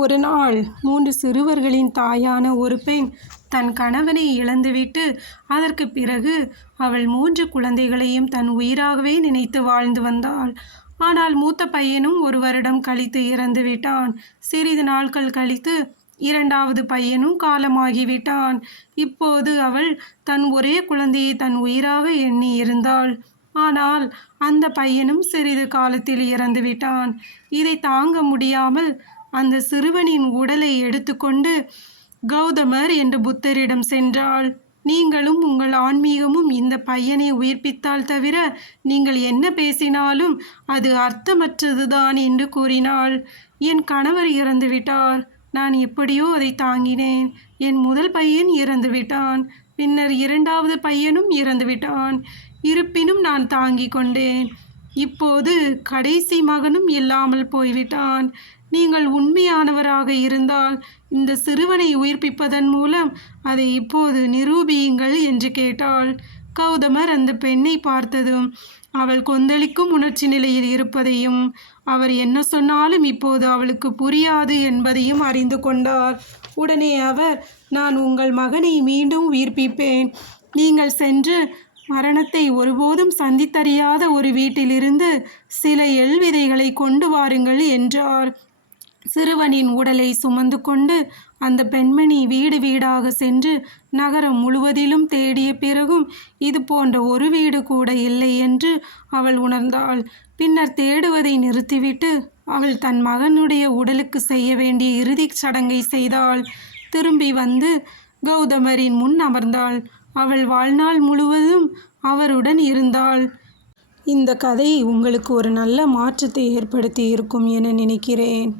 ஒரு நாள் 3 சிறுவர்களின் தாயான ஒரு பெண் தன் கணவனை இழந்துவிட்டு அதற்குப் பிறகு அவள் 3 குழந்தைகளையும் தன் உயிராகவே நினைத்து வாழ்ந்து வந்தாள். ஆனால் மூத்த பையனும் 1 வருடம் கழித்து இறந்து விட்டான். சிறிது நாட்கள் கழித்து 2வது பையனும் காலமாகிவிட்டான். இப்போது அவள் தன் ஒரே குழந்தையை தன் உயிராக எண்ணி இருந்தாள். ஆனால் அந்த பையனும் சிறிது காலத்தில் இறந்துவிட்டான். இதை தாங்க முடியாமல் அந்த சிறுவனின் உடலை எடுத்துக்கொண்டு கௌதமர் என்ற புத்தரிடம் சென்றாள். நீங்களும் உங்கள் ஆன்மீகமும் இந்த பையனை உயிர்ப்பித்தால் தவிர நீங்கள் என்ன பேசினாலும் அது அர்த்தமற்றதுதான் என்று கூறினாள். என் கணவர் இறந்துவிட்டார். நான் எப்படியோ அதை தாங்கினேன். என் முதல் பையன் இறந்துவிட்டான். பின்னர் 2வது பையனும் இறந்துவிட்டான். இருப்பினும் நான் தாங்கிக் கொண்டேன். இப்போது கடைசி மகனும் இல்லாமல் போய்விட்டான். நீங்கள் உண்மையானவராக இருந்தால் இந்த சிறுவனை உயிர்ப்பிப்பதன் மூலம் அதை இப்போது நிரூபியுங்கள் என்று கேட்டாள். கௌதமர் அந்த பெண்ணை பார்த்ததும் அவள் கொந்தளிக்கும் உணர்ச்சி நிலையில் இருப்பதையும் அவர் என்ன சொன்னாலும் இப்போது அவளுக்கு புரியாது என்பதையும் அறிந்து கொண்டார். உடனே அவர், நான் உங்கள் மகனை மீண்டும் உயிர்ப்பிப்பேன். நீங்கள் சென்று மரணத்தை ஒருபோதும் சந்தித்தறியாத ஒரு வீட்டிலிருந்து சில எள் விதைகளை கொண்டு வாருங்கள் என்றார். சிறுவனின் உடலை சுமந்து கொண்டு அந்த பெண்மணி வீடு வீடாக சென்று நகரம் முழுவதிலும் தேடிய பிறகும் இது போன்ற ஒரு வீடு கூட இல்லை என்று அவள் உணர்ந்தாள். பின்னர் தேடுவதை நிறுத்திவிட்டு அவள் தன் மகனுடைய உடலுக்கு செய்ய வேண்டிய இறுதிச் சடங்கை செய்தாள். திரும்பி வந்து கௌதமரின் முன் அமர்ந்தாள். அவள் வாழ்நாள் முழுவதும் அவருடன் இருந்தாள். இந்த கதை உங்களுக்கு ஒரு நல்ல மாற்றத்தை ஏற்படுத்தி இருக்கும் என நினைக்கிறேன்.